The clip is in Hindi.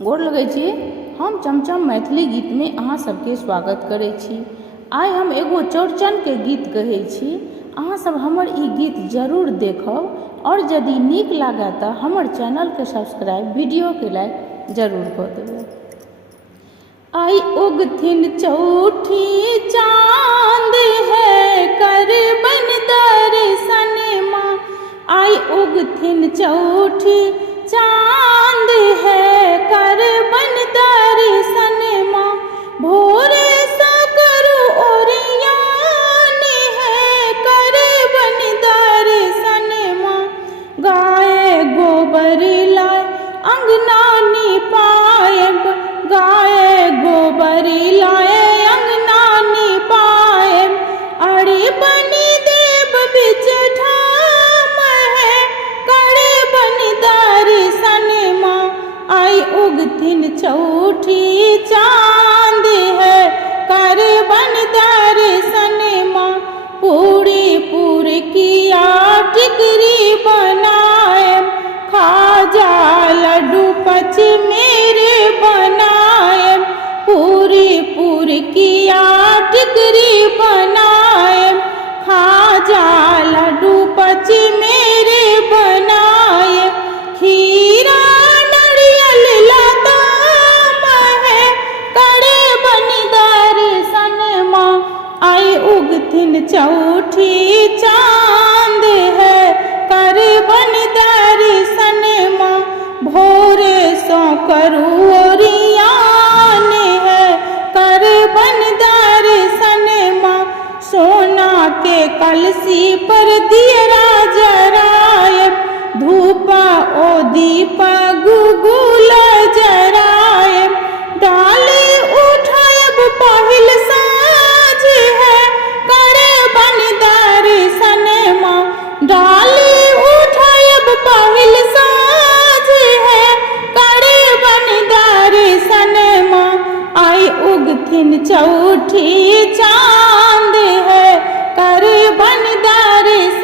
गोर लगै छी। हम चमचम मैथिली गीत में अहाँ सबके स्वागत करै छी। आइ हम एगो चौड़चन के गीत कहै छी। अहाँ सब हमर ई गीत जरूर देखब और यदि नीक लागे तऽ हमर चैनल के सब्सक्राइब, वीडियो के लाइक जरूर कऽ देबै। आई उगथिन चौठी चांद है करबन दर्शन माँ। आई उगथिन चौठी चांद है करबन दर्शन माँ। भोरे सा करू ओरियान है करबन दर्शन माँ। गाय गोबर लाय अंगना निपायब, गाय गोबर लाए अंगना निपायब। अरे बनि देव बिच ठाम है करबन दर्शन माँ। आई उगथिन चौठी चांद है करबन दर्शन माँ। पूरी पूरी किया टिकरी बनाए, खाजा लड्डू पच मेरे बनाए। पूरी पूरी किया टिकरी बनाए, खाजा लड्डू पच मेरे बनाए। खीरा नारियल लताम है करबन दर्शन माँ। आई उगथिन चौठी चांद है करबन दर्शन माँ। भोरे सो करू ओरियान है करबन दर्शन माँ। सोना के कलसी पर दियरा जरायब, धूपा ओ दीप गुगुल जरायब। डाले उठायब पहिल साँझ है करबन दर्शन माँ। डाले उठायब पहिल साँझ है करबन दर्शन माँ। आई उगथिन चौठी चांद है करबन दर्शन